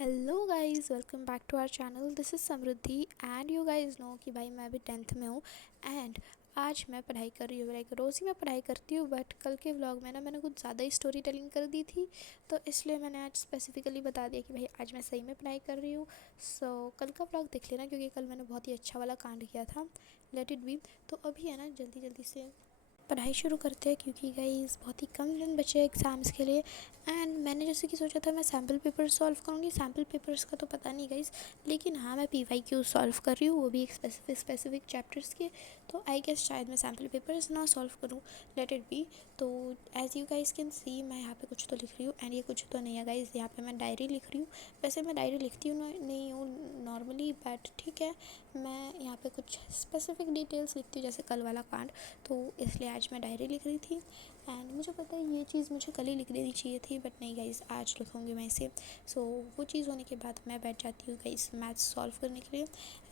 Hello guys, welcome back to our channel. This is Samriddhi and you guys know कि भाई मैं अभी 10th में हूँ। एंड आज मैं पढ़ाई कर रही हूँ, लाइक रोज़ ही मैं पढ़ाई करती हूँ, बट कल के व्लॉग में ना मैंने कुछ ज़्यादा ही स्टोरी टेलिंग कर दी थी, तो इसलिए मैंने आज स्पेसिफिकली बता दिया कि भाई आज मैं सही में पढ़ाई कर रही हूँ। सो कल का व्लॉग देख लेना, क्योंकि कल मैंने बहुत ही अच्छा वाला कांड किया था। Late it be. तो अभी है ना, जल्दी जल्दी से पढ़ाई शुरू करते हैं, क्योंकि गाइस बहुत ही कम दिन बचे एग्ज़ाम्स के लिए। एंड मैंने जैसे कि सोचा था मैं सैम्पल पेपर्स सॉल्व करूँगी। सैम्पल पेपर्स का तो पता नहीं गाइस, लेकिन हाँ मैं PYQ सॉल्व कर रही हूँ, वो भी एक स्पेसिफिक चैप्टर्स के। तो आई गेस शायद मैं सैम्पल पेपर्स ना सॉल्व करूँ। Let it be. तो as you guys can see, मैं यहाँ पे कुछ तो लिख रही हूँ एंड ये कुछ तो नहीं है गाइस, यहाँ पे मैं डायरी लिख रही हूँ। वैसे मैं डायरी लिखती हूँ नहीं हूँ नॉर्मली, बट ठीक है, मैं यहाँ पे कुछ स्पेसिफिक डिटेल्स लिखती हूँ, जैसे कल वाला कांड। तो इसलिए आज मैं डायरी लिख रही थी एंड मुझे पता है ये चीज़ मुझे कल ही लिख देनी चाहिए थी, बट नहीं गाइस, आज लिखूँगी मैं इसे। सो वो चीज़ होने के बाद मैं बैठ जाती हूँ गाइस मैथ्स सॉल्व करने के लिए।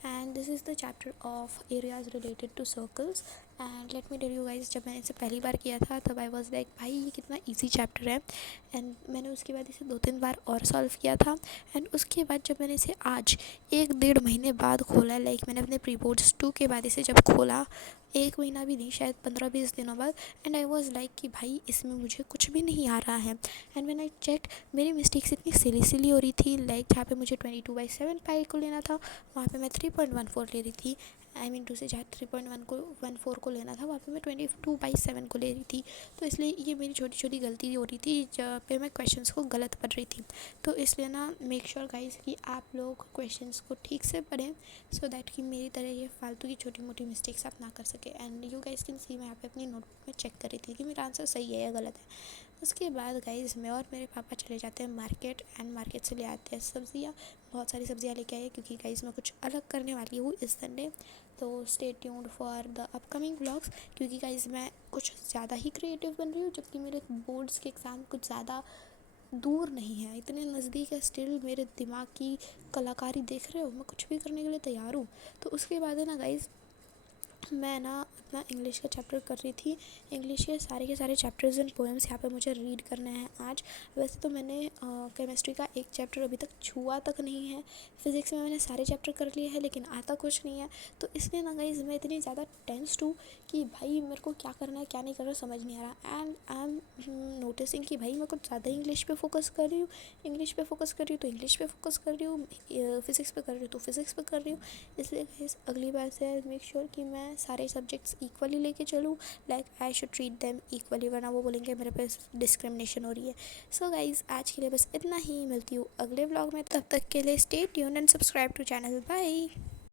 And this is the chapter of areas related to circles. And let me tell you guys, जब मैंने इसे पहली बार किया था तब आई वाज लाइक भाई ये कितना ईजी चैप्टर है। एंड मैंने उसके बाद इसे 2-3 बार और सॉल्व किया था। एंड उसके बाद जब मैंने इसे आज 1-1.5 महीने बाद खोला, लाइक मैंने अपने प्री बोर्ड्स 2 के बाद इसे जब खोला, 1 महीना भी नहीं, शायद 15-20 दिनों बाद। एंड आई वॉज लाइक कि भाई इसमें मुझे कुछ भी नहीं आ रहा है। एंड व्हेन आई चेक, मेरी मिस्टेक्स इतनी सिली हो रही थी, लाइक जहाँ पे मुझे 22/7 पाई को लेना था, वहाँ पे मैं 3.14 ले रही थी। आई मीन टू से, जहाँ 3.14 को लेना था वहाँ पे मैं 22/7 को ले रही थी। तो इसलिए ये मेरी छोटी छोटी गलती हो रही थी, जहाँ पे मैं क्वेश्चंस को गलत पढ़ रही थी। तो इसलिए ना मेक श्योर गाइस कि आप लोग क्वेश्चंस को ठीक से पढ़ें, सो दैट कि मेरी तरह ये फालतू की छोटी मोटी मिस्टेक्स आप ना कर सके। And you guys can see, मैं यहाँ पे अपनी नोटबुक में चेक कर रही थी कि मेरा आंसर सही है या गलत है। उसके बाद गाइस मैं और मेरे पापा चले जाते हैं मार्केट, एंड मार्केट से ले आते हैं सब्ज़ियाँ। बहुत सारी सब्ज़ियाँ लेके आए, क्योंकि गाइस मैं कुछ अलग करने वाली हूँ इस संडे। तो stay tuned for the upcoming vlogs, क्योंकि गाइस मैं कुछ ज़्यादा ही क्रिएटिव बन रही हूँ, जबकि मेरे बोर्ड्स के एग्ज़ाम कुछ ज़्यादा दूर नहीं है, इतने नज़दीक है। स्टिल मेरे दिमाग की कलाकारी देख रहे हो, मैं कुछ भी करने के लिए तैयार हूँ। तो उसके बाद है ना गाइस, मैं ना अपना इंग्लिश का चैप्टर कर रही थी। इंग्लिश के सारे चैप्टर्स एंड पोएम्स यहाँ पे मुझे रीड करने हैं आज। वैसे तो मैंने केमिस्ट्री का एक चैप्टर अभी तक छुआ तक नहीं है। फिज़िक्स में मैंने सारे चैप्टर कर लिए हैं, लेकिन आता कुछ नहीं है। तो इसलिए ना गाइस मैं इतनी ज़्यादा टेंस्ड हूँ कि भाई मेरे को क्या करना है क्या नहीं करना समझ नहीं आ रहा। एंड आई एम नोटिसिंग कि भाई मैं कुछ ज़्यादा इंग्लिश पे फोकस कर रही हूँ। इंग्लिश पे फोकस कर रही हूँ तो इंग्लिश पे फोकस कर रही हूँ, फिज़िक्स पे कर रही हूँ तो फिज़िक्स पे कर रही हूँ। इसलिए गाइस अगली बार से मेक श्योर कि मैं सारे सब्जेक्ट्स इक्वली लेके चलूँ, like I should treat them equally, वरना वो बोलेंगे मेरे पे डिस्क्रिमिनेशन हो रही है। सो गाइज आज के लिए बस इतना ही, मिलती हूँ अगले व्लॉग में, तब तक के लिए stay tuned and subscribe to channel. Bye.